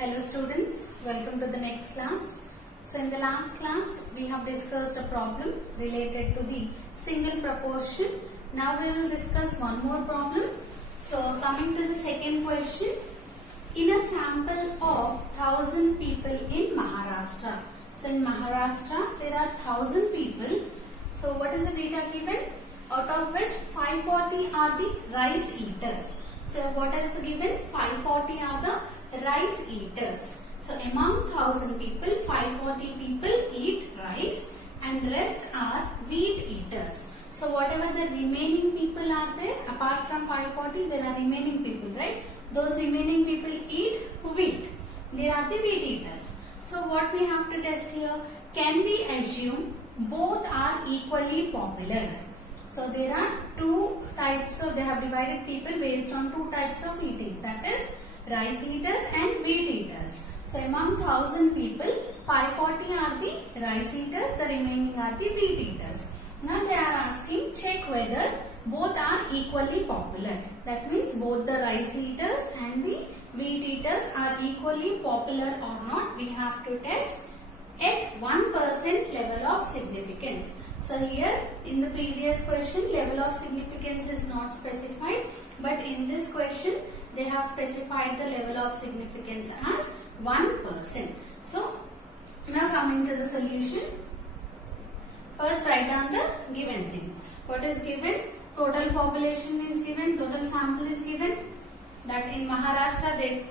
Hello students, welcome to the next class. So in the last class we have discussed a problem related to the single proportion. Now we will discuss one more problem. So coming to the second question, in a sample of 1000 people in Maharashtra. So in Maharashtra there are 1000 people. So what is the data given? Out of which 540 are the rice eaters. So what is given? 540 are the rice eaters. So among 1000 people, 540 people eat rice and rest are wheat eaters. So whatever the remaining people are there, apart from 540, there are remaining people, right? Those remaining people eat wheat. They are the wheat eaters. So what we have to test here? Can we assume both are equally popular? So there are two types of, they have divided people based on two types of eating, that is rice eaters and wheat eaters. So among 1000 people, 540 are the rice eaters, the remaining are the wheat eaters. Now they are asking, check whether both are equally popular. That means both the rice eaters and the wheat eaters are equally popular or not. We have to test at 1% level of significance. So here in the previous question, level of significance is not specified, but in this question they have specified the level of significance as 1%. So now coming to the solution, first write down the given things. What is given? Total population is given, total sample is given. That in Maharashtra they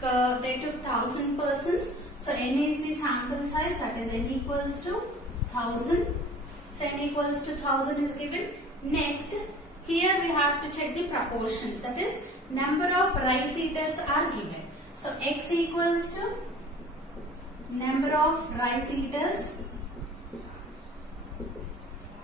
took 1000 persons. So n is the sample size, that is n equals to 1000. So n equals to 1000 is given. Next, here we have to check the proportions, that is number of rice eaters are given. So x equals to number of rice eaters.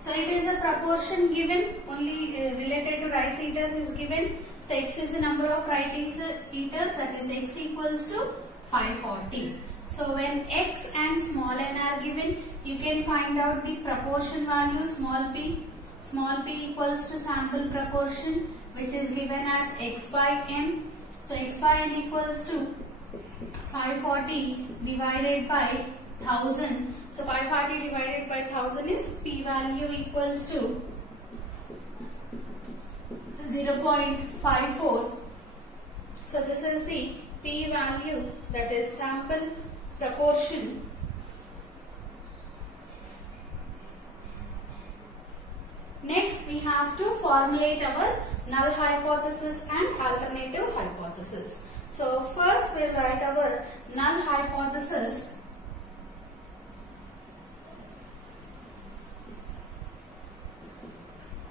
So it is a proportion given, only related to rice eaters is given. So x is the number of rice eaters, that is x equals to 540. So when x and small n are given, you can find out the proportion value small p. Small p equals to sample proportion, which is given as x by n. So x by n equals to 540 divided by 1000. So 540 divided by 1000 is p value equals to 0.54. So this is the p value, that is sample proportion. Next we have to formulate our null hypothesis and alternative hypothesis. So first we'll write our null hypothesis.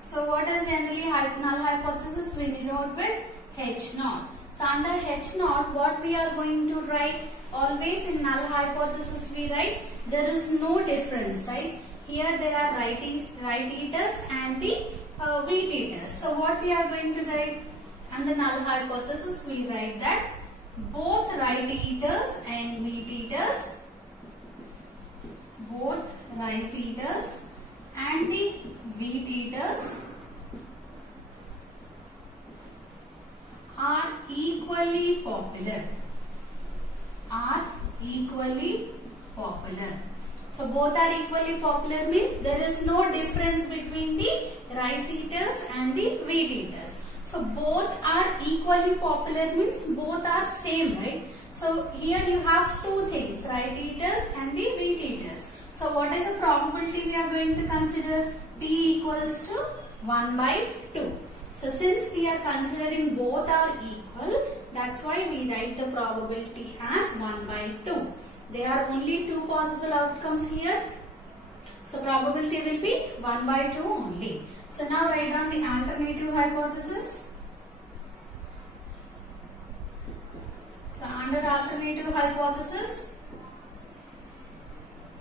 So what is generally null hypothesis? We denote with H naught. So under H naught, what we are going to write? Always in null hypothesis we write there is no difference, right? Here there are rice eaters and the wheat eaters. So what we are going to write? Under null hypothesis we write that both rice eaters and wheat eaters, both rice eaters and the wheat eaters are equally popular. Are equally popular. So both are equally popular means there is no difference between the rice eaters and the wheat eaters. So both are equally popular means both are same, right? So here you have two things, rice eaters and the wheat eaters. So what is the probability we are going to consider? P equals to 1 by 2. So since we are considering both are equal, that's why we write the probability as 1 by 2. There are only two possible outcomes here. So probability will be 1 by 2 only. So now write down the alternative hypothesis. So under alternative hypothesis,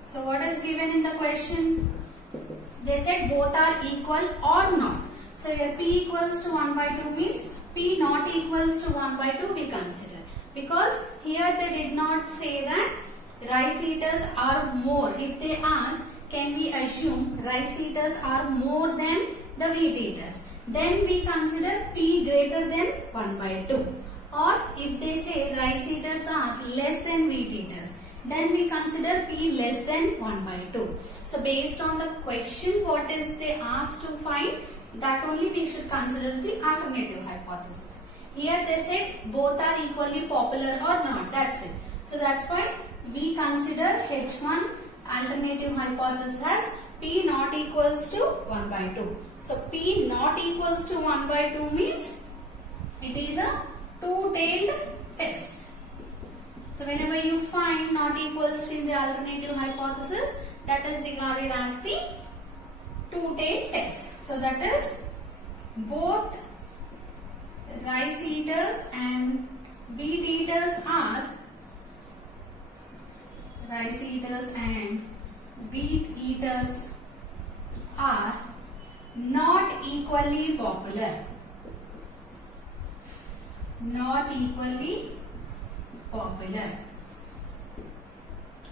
so what is given in the question? They said both are equal or not. So here p equals to 1 by 2 means p not equals to 1 by 2 we consider. Because here they did not say that rice eaters are more. If they ask, can we assume rice eaters are more than the wheat eaters? Then we consider p greater than 1 by 2. or if they say rice eaters are less than wheat eaters, then we consider P less than 1 by 2. So based on the question, what is they asked to find, that only we should consider the alternative hypothesis. Here they said both are equally popular or not, that's it. So that's why we consider H1 alternative hypothesis as P not equals to 1 by 2. So P not equals to 1 by 2 means it is a two-tailed test. So whenever you find not equals in the alternative hypothesis, that is regarded as the two-tailed test. So that is both rice eaters and wheat eaters are not equally popular.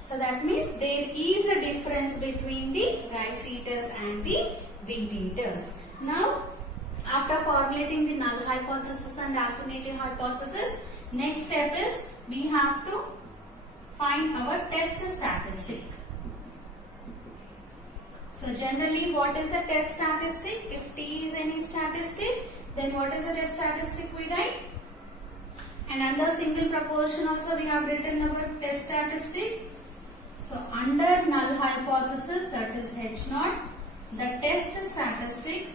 So that means there is a difference between the rice eaters and the wheat eaters. Now, after formulating the null hypothesis and alternative hypothesis, next step is we have to find our test statistic. So generally, what is a test statistic? If T is any statistic, then what is the test statistic we write? And under single proportion also we have written our test statistic. So under null hypothesis, that is H naught, the test statistic.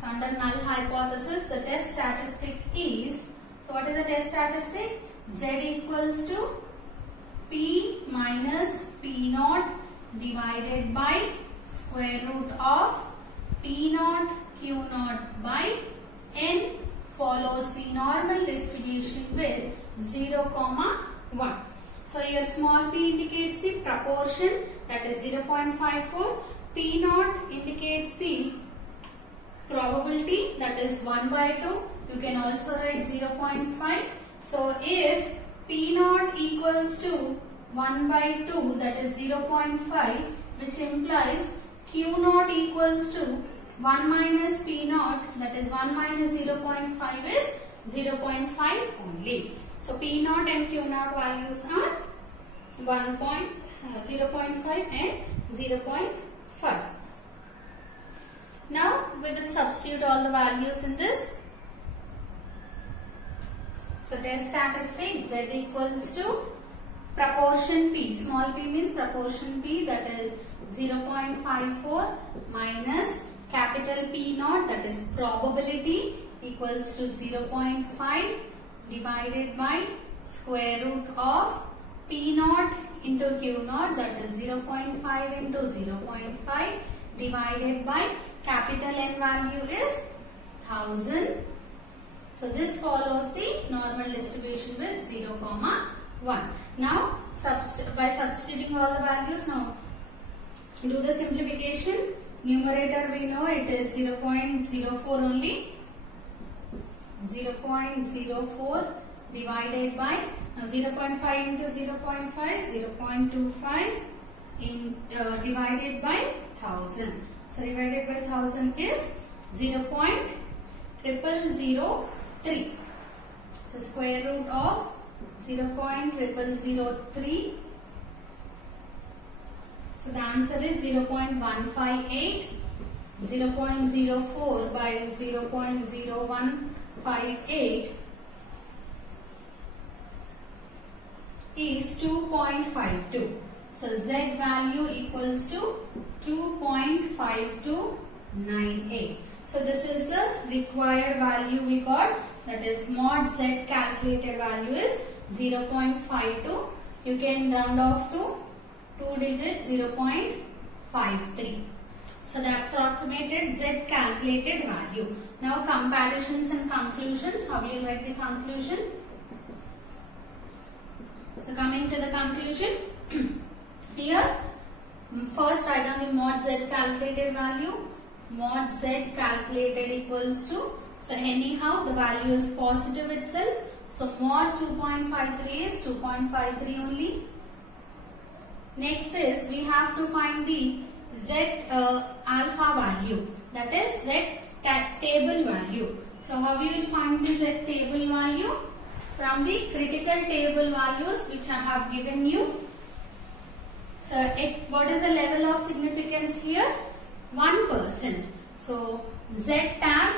So under null hypothesis, the test statistic is, so what is the test statistic? Z equals to P minus P naught divided by square root of P naught Q naught by N follows the normal distribution with 0, 1. So here small p indicates the proportion, that is 0.54. P naught indicates the probability, that is 1 by 2. You can also write 0.5. So if P naught equals to 1 by 2, that is 0.5, which implies Q naught equals to 1 minus P naught, that is 1 minus 0.5 is 0.5 only. So P naught and Q naught values are 0.5 and 0.5. Now we will substitute all the values in this. So test statistic Z equals to proportion P. Small p means proportion P, that is 0.54 minus capital P naught, that is probability, equals to 0.5 divided by square root of P naught into Q naught, that is 0.5 into 0.5 divided by capital N value is 1000. So this follows the normal distribution with 0, 1. Now by substituting all the values, now do the simplification. Numerator we know it is 0.04 only. 0.04 divided by 0.5 into 0.5, 0.25 divided by 1000. So divided by 1000 is 0.0003. So square root of 0.0003. So the answer is 0.158. 0.04 by 0.0158 is 2.52. So Z value equals to 2.5298. So this is the required value we got, that is mod Z calculated value is 0.52. You can round off to 2 digits 0.53. So the approximated Z calculated value. Now comparisons and conclusions. How will you write the conclusion? So coming to the conclusion, here first write down the mod Z calculated value. Mod Z calculated equals to, so anyhow the value is positive itself. So mod 2.53 is 2.53 only. Next is we have to find the Z alpha value, that is Z table value. So how you will find the Z table value? From the critical table values which I have given you. So what is the level of significance here? 1%. So Z tab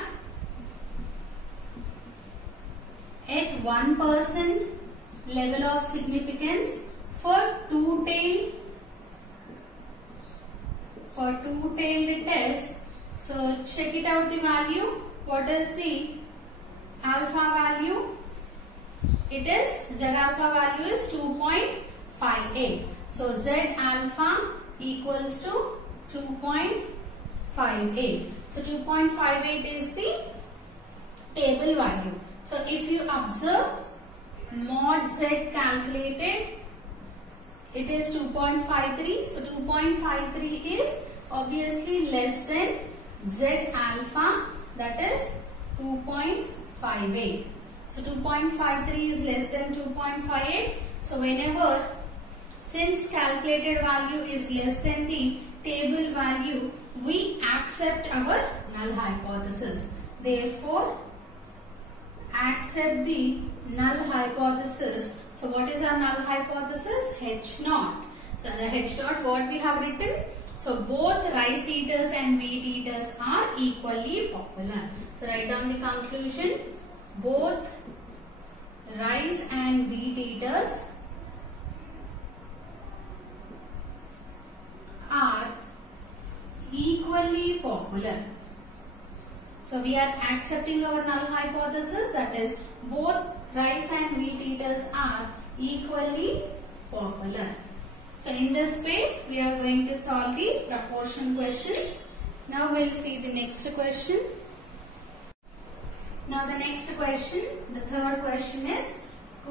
at 1% level of significance for two-tailed test. So check it out the value. What is the alpha value? It is Z alpha value is 2.58. So Z alpha equals to 2.58. So 2.58 is the table value. So if you observe mod Z calculated, it is 2.53. So 2.53 is obviously less than Z alpha, that is 2.58. So 2.53 is less than 2.58. So whenever, since calculated value is less than the table value, we accept our null hypothesis. Therefore, accept the null hypothesis. So what is our null hypothesis? H naught. So the H naught, what we have written? So both rice eaters and wheat eaters are equally popular. So write down the conclusion. Both rice and wheat eaters are equally popular. So we are accepting our null hypothesis, that is both rice and wheat eaters are equally popular. So in this way we are going to solve the proportion questions. Now we will see the next question. Now the next question, the third question is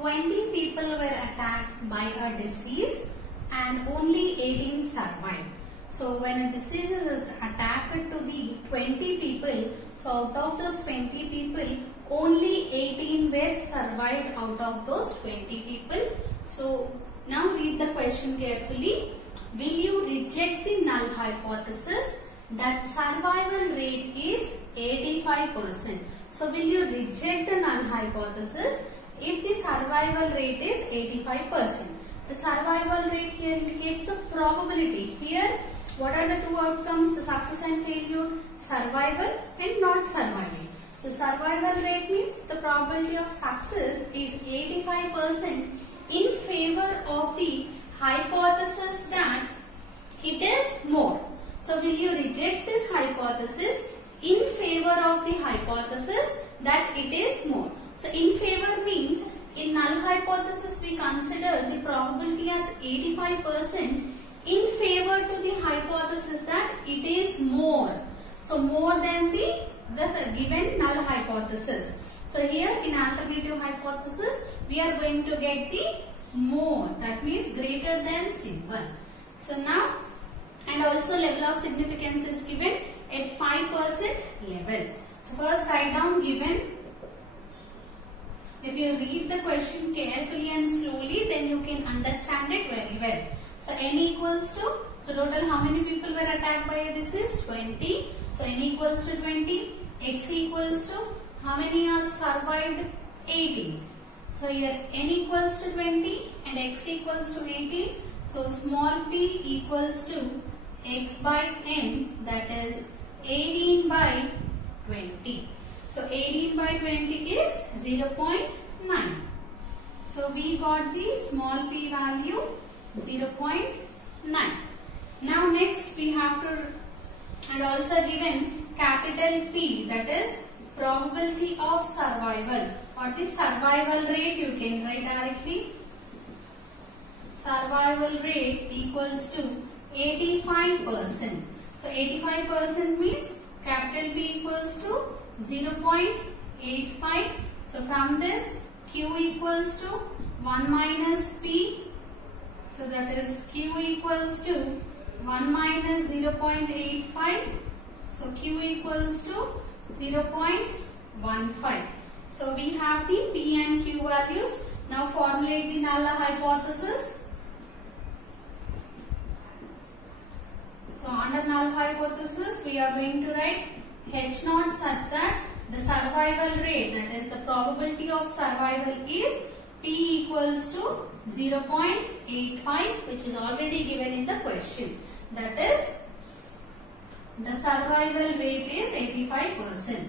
20 people were attacked by a disease and only 18 survived. So when a disease is attacked to the 20 people, so out of those 20 people, only 18 were survived out of those 20 people. So now read the question carefully. Will you reject the null hypothesis that survival rate is 85%? So will you reject the null hypothesis if the survival rate is 85%? The survival rate here indicates the probability. Here, what are the two outcomes? The success and failure, survival and not surviving. So survival rate means the probability of success is 85% in favor of the hypothesis that it is more. So will you reject this hypothesis in favor of the hypothesis that it is more? So in favor means in null hypothesis we consider the probability as 85% in favor to the hypothesis that it is more. So more than the given null hypothesis. So here in alternative hypothesis we are going to get the more, that means greater than symbol. So now, and also level of significance is given at 5% level. So first write down given. If you read the question carefully and slowly, then you can understand it very well. So n equals to, so total how many people were attacked by a disease? 20. So n equals to 20. X equals to, how many are survived? 18. So here n equals to 20 and x equals to 18. So small p equals to x by n, that is 18 by 20. So 18 by 20 is 0.9. So we got the small p value 0.9. Now next we have to, and also given capital P, that is probability of survival or the survival rate, you can write directly. Survival rate equals to 85%. So 85% means capital P equals to 0.85. So from this Q equals to 1 minus P. So that is Q equals to 1 minus 0.85. So Q equals to 0.15. So we have the P and Q values. Now formulate the null hypothesis. So under null hypothesis we are going to write H naught such that the survival rate, that is the probability of survival, is P equals to 0.85, which is already given in the question. That is, the survival rate is 85%.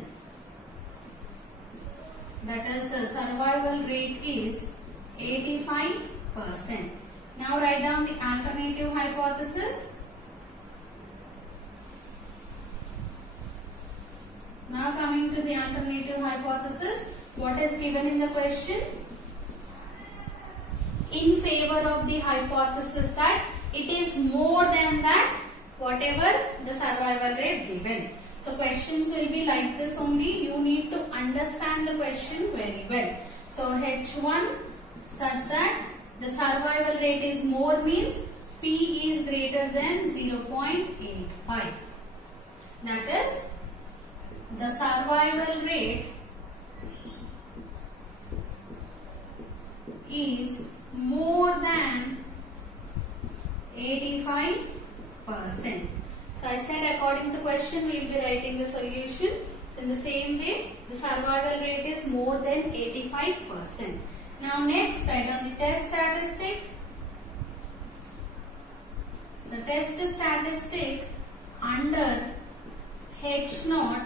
That is, the survival rate is 85%. Now write down the alternative hypothesis. Now coming to the alternative hypothesis, what is given in the question? In favor of the hypothesis that it is more than that, whatever the survival rate given. So questions will be like this only. You need to understand the question very well. So H1 such that the survival rate is more means P is greater than 0.85. That is, the survival rate is more than 85%. So I said according to the question we will be writing the solution. In the same way, the survival rate is more than 85%. Now next, write down the test statistic. So test statistic under H naught,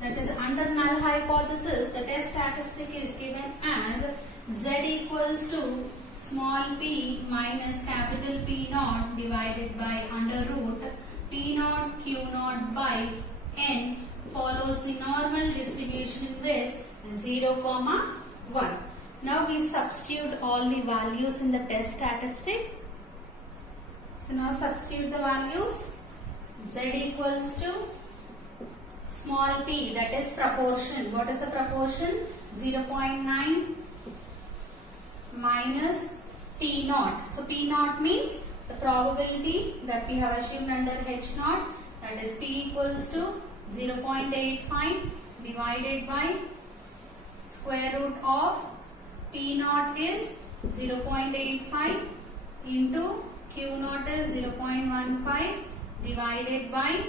that is under null hypothesis, the test statistic is given as Z equals to small p minus capital P naught divided by under root P naught Q naught by N follows the normal distribution with 0, 1. Now we substitute all the values in the test statistic. So now substitute the values. Z equals to small p, that is proportion. What is the proportion? 0.9 minus P naught. So P naught means the probability that we have assumed under H naught, that is P equals to 0.85 divided by square root of P naught is 0.85 into Q naught is 0.15 divided by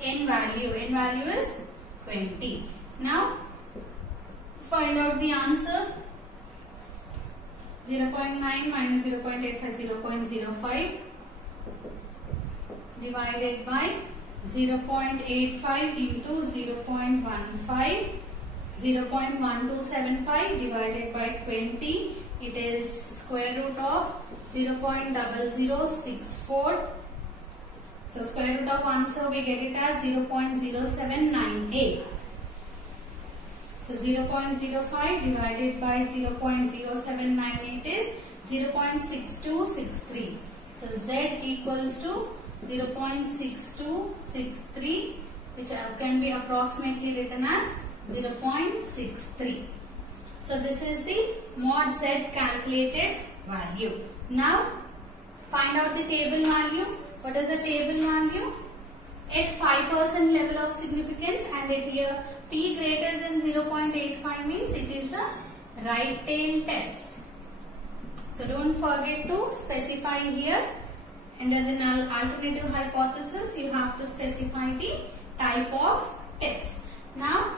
N value. N value is 20. Now find out the answer. 0.9 minus 0.85, 0.05 divided by 0.85 into 0.15, 0.1275 divided by 20. It is square root of 0.0064. So square root of answer we get it as 0.0798. So 0.05 divided by 0.0798 is 0.6263. So Z equals to 0.6263, which can be approximately written as 0.63. So this is the mod Z calculated value. Now find out the table value. What is the table value? At 5% level of significance and at here P greater than 0.85 means it is a right tail test. So don't forget to specify here under the null alternative hypothesis you have to specify the type of test. Now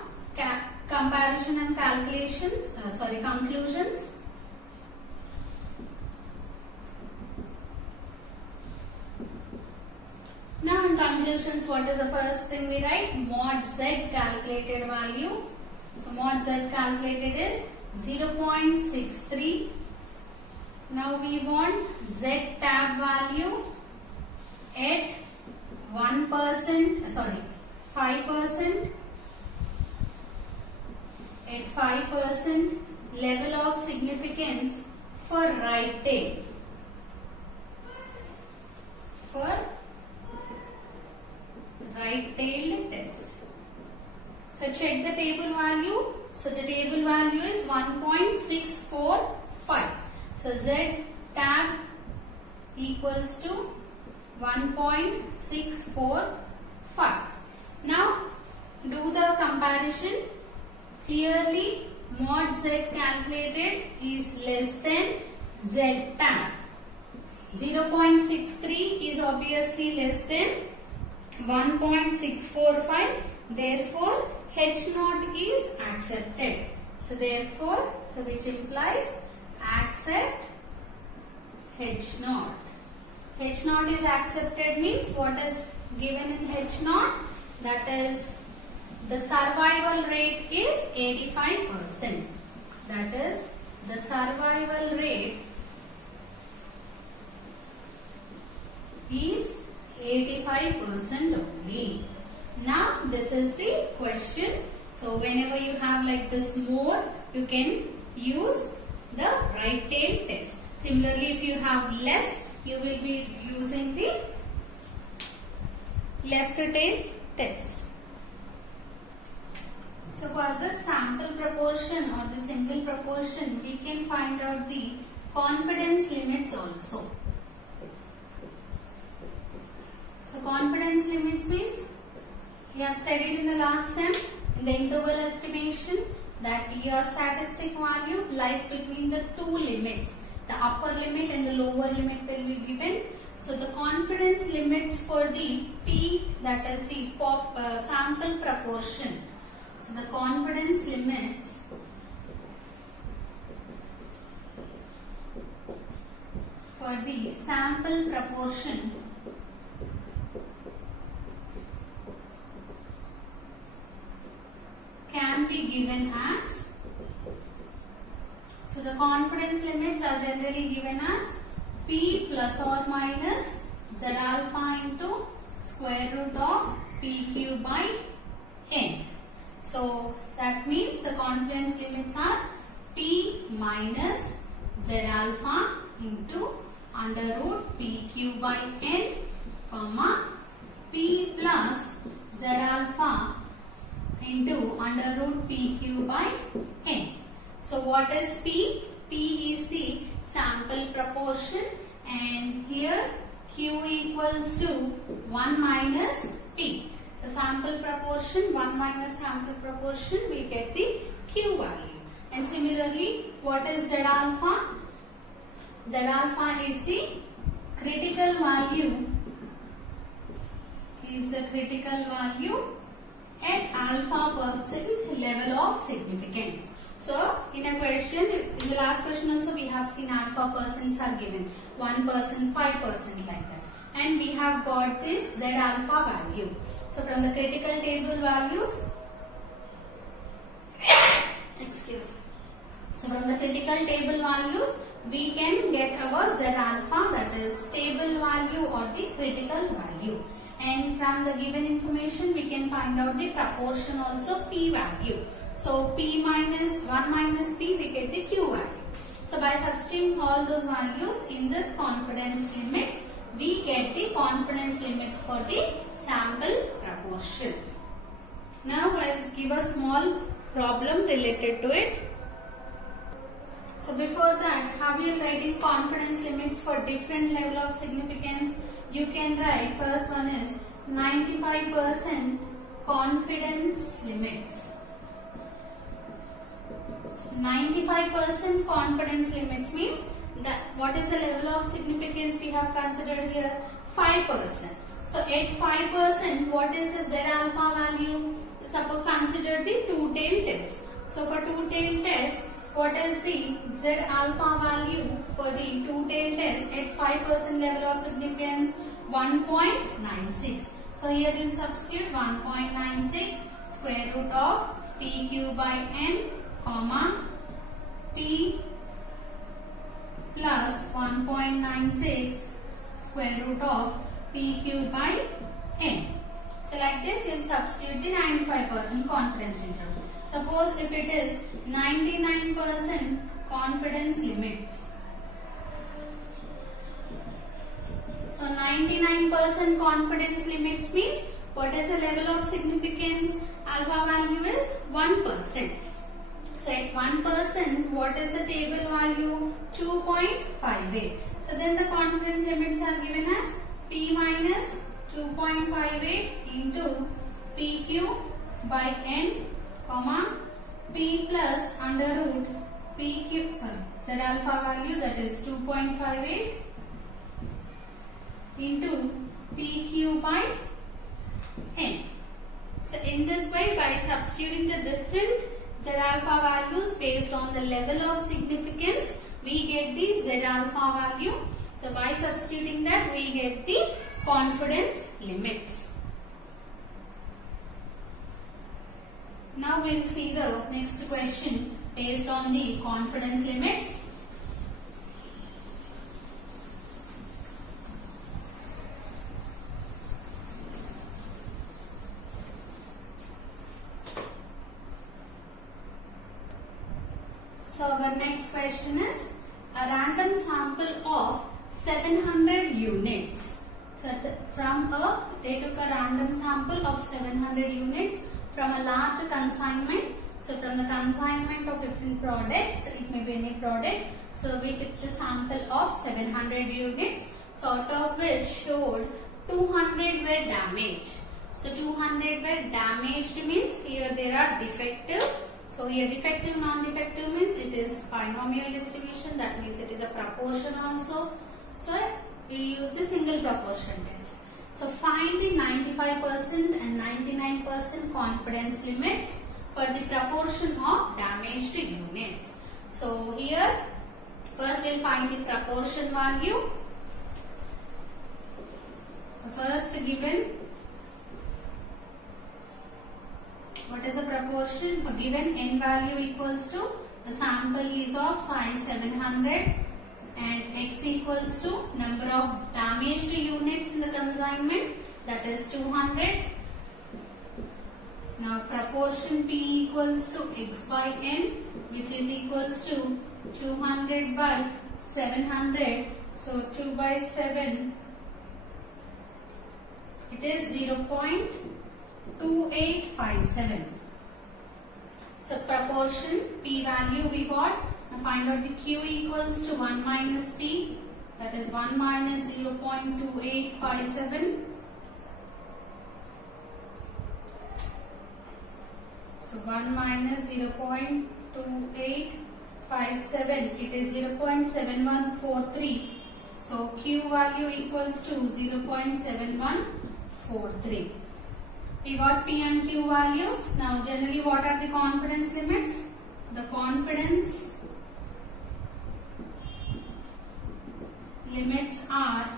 comparison and conclusions. Now in conclusions, what is the first thing we write? Mod Z calculated value. So mod Z calculated is 0.63. Now we want Z tab value at 5%, at 5% level of significance for right tail. For right tail test. So check the table value. So the table value is 1.645. So Z tab equals to 1.645. Now do the comparison. Clearly mod Z calculated is less than Z tab. 0.63 is obviously less than 1.645. Therefore, H naught is accepted. So therefore, which implies accept H naught. H naught is accepted means what is given in H naught? That is the survival rate is 85%. That is the survival rate is 85% only. Now this is the question. So whenever you have like this more, you can use the right tail test. Similarly, if you have less, you will be using the left tail test. So for the sample proportion or the single proportion, we can find out the confidence limits also. So confidence limits means you have studied in the last sem in the interval estimation that your statistic value lies between the two limits. The upper limit and the lower limit will be given. So the confidence limits for the P, that is the sample proportion. So the confidence limits for the sample proportion can be given as, so the confidence limits are generally given as P plus or minus Z alpha into square root of PQ by N. So that means the confidence limits are P minus Z alpha into under root PQ by N, comma P plus Z alpha into under root PQ by N. So what is P? P is the sample proportion and here Q equals to 1 minus P. So sample proportion 1 minus sample proportion, we get the Q value. And similarly, what is Z alpha? Z alpha is the critical value, at alpha percent level of significance. So in a question, in the last question also we have seen alpha percents are given 1%, 5% like that, and we have got this Z alpha value. So from the critical table values, So from the critical table values, we can get our Z alpha, that is stable value or the critical value. And from the given information, we can find out the proportion also P value. So P minus 1 minus P, we get the Q value. So by substituting all those values in this confidence limits, we get the confidence limits for the sample proportion. Now I will give a small problem related to it. So before that, how you writing confidence limits for different level of significance? You can write, first one is 95% confidence limits. So 95% confidence limits means that what is the level of significance we have considered here? 5%. So at 5%, what is the Z alpha value? Suppose consider the two-tail test. So for two-tail test, what is the Z alpha value for the two-tail test at 5% level of significance? 1.96. So here we will substitute 1.96 square root of PQ by N, comma P plus 1.96 square root of PQ by N. So like this, you will substitute the 95% confidence interval. Suppose if it is 99% confidence limits. So 99% confidence limits means what is the level of significance? Alpha value is 1%. So at 1%, what is the table value? 2.58. So then the confidence limits are given as P minus 2.58 into PQ by N, comma P plus under root PQ, Z alpha value, that is 2.58 into PQ by n. So in this way, by substituting the different Z alpha values based on the level of significance, we get the Z alpha value. So by substituting that, we get the confidence limits. Now we will see the next question based on the confidence limits. So our next question is a random sample of 700 units. So they took a random sample of 700 units from a large consignment. So from the consignment of different products, it may be any product. So we took the sample of 700 units. So out of which showed 200 were damaged. So 200 were damaged means here they are defective. So here defective, non-defective means it is binomial distribution. That means it is a proportion also. So we use the single proportion test. So find the 95% and 99% confidence limits for the proportion of damaged units. So here first we will find the proportion value. So first given, what is the proportion? For given n value equals to, the sample is of size 700 and x equals to number of damaged units in the consignment, that is 200. Now proportion P equals to x by n, which is equals to 200 by 700. So 2 by 7, it is 0.2857. So proportion P value we got. Now find out the Q equals to 1 minus P, that is 1 minus 0.2857. So 1 minus 0.2857, it is 0.7143. So Q value equals to 0.7143. We got P and Q values. Now generally what are the confidence limits? The confidence limits are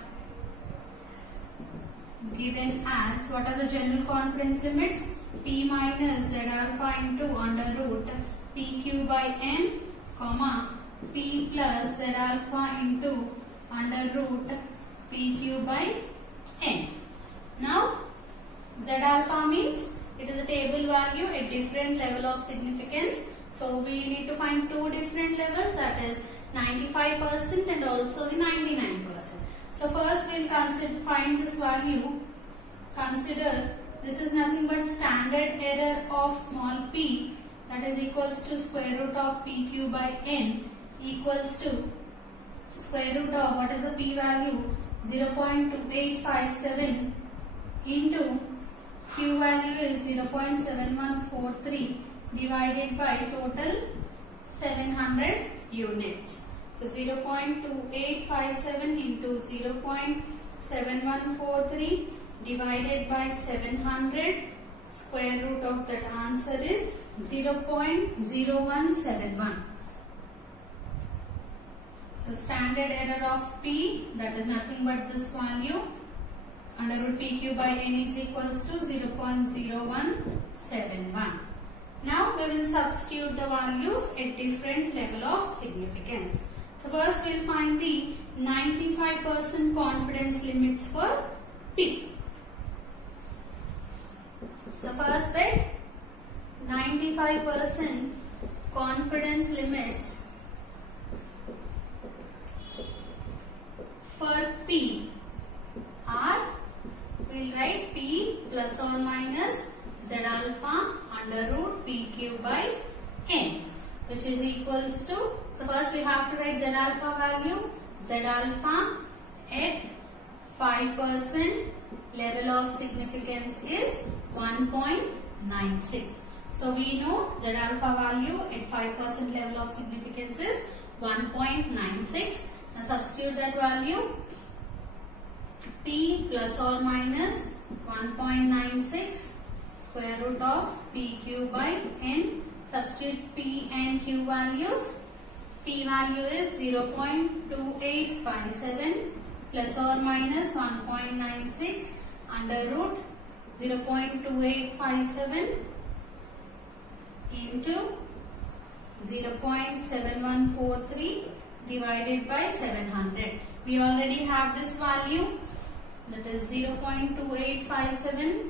given as, what are the general confidence limits? P minus Z alpha into under root PQ by n, comma P plus Z alpha into under root PQ by n. Now Z alpha means it is a table value at different level of significance. So we need to find two different levels, that is 95% and also the 99%. So first we will find this value. Consider this is nothing but standard error of small p, that is equals to square root of PQ by n equals to square root of, what is the p value? 0.2857 into Q value is 0.7143 divided by total 700 units. So 0.2857 into 0.7143 divided by 700, square root of that answer is 0.0171. So standard error of P, that is nothing but this value, under root PQ by n is equals to 0.0171. Now we will substitute the values at different level of significance. So first we will find the 95% confidence limits for P. So first bit, 95% confidence limits for P are, we will write P plus or minus Z alpha under root PQ by n, which is equals to, so first we have to write Z alpha value. Z alpha at 5% level of significance is 1.96. So we know Z alpha value at 5% level of significance is 1.96. Now substitute that value. P plus or minus 1.96 square root of PQ by N. Substitute P and Q values. P value is 0.2857 plus or minus 1.96 under root 0.2857 into 0.7143 divided by 700. We already have this value, that is 0.2857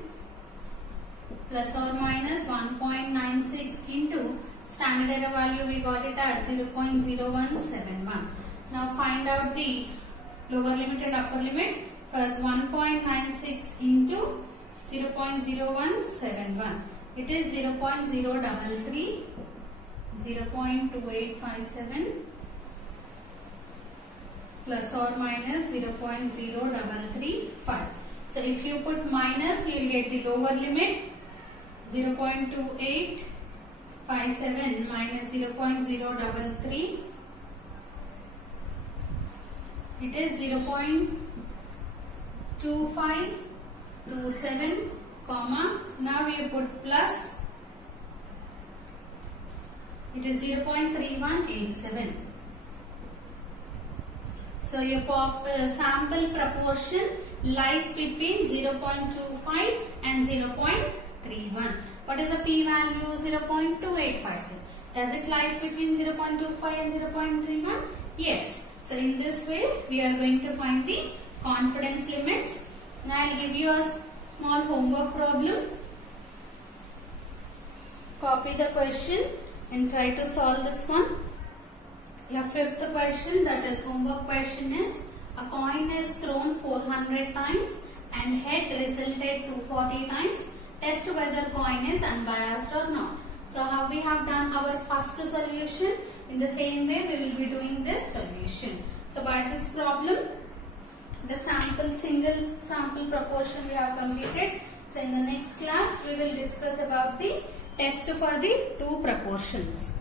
plus or minus 1.96 into standard error value, we got it as 0.0171. Now find out the lower limit and upper limit. First 1.96 into 0.0171. It is 0.033, 0.2857 plus or minus 0.0335. So if you put minus, you will get the lower limit 0.2857 minus 0.033. It is 0.2527, comma. Now you put plus. It is 0.3187. So your sample proportion lies between 0.25 and 0.31. What is the p value? 0.2857. Does it lies between 0.25 and 0.31? Yes. So in this way we are going to find the confidence limits. Now I will give you a small homework problem. Copy the question and try to solve this one. Your fifth question, that is homework question, is a coin is thrown 400 times and head resulted 240 times. Test whether coin is unbiased or not. So how we have done our first solution, in the same way we will be doing this solution. So by this problem, the single sample proportion we have completed. So in the next class we will discuss about the test for the two proportions.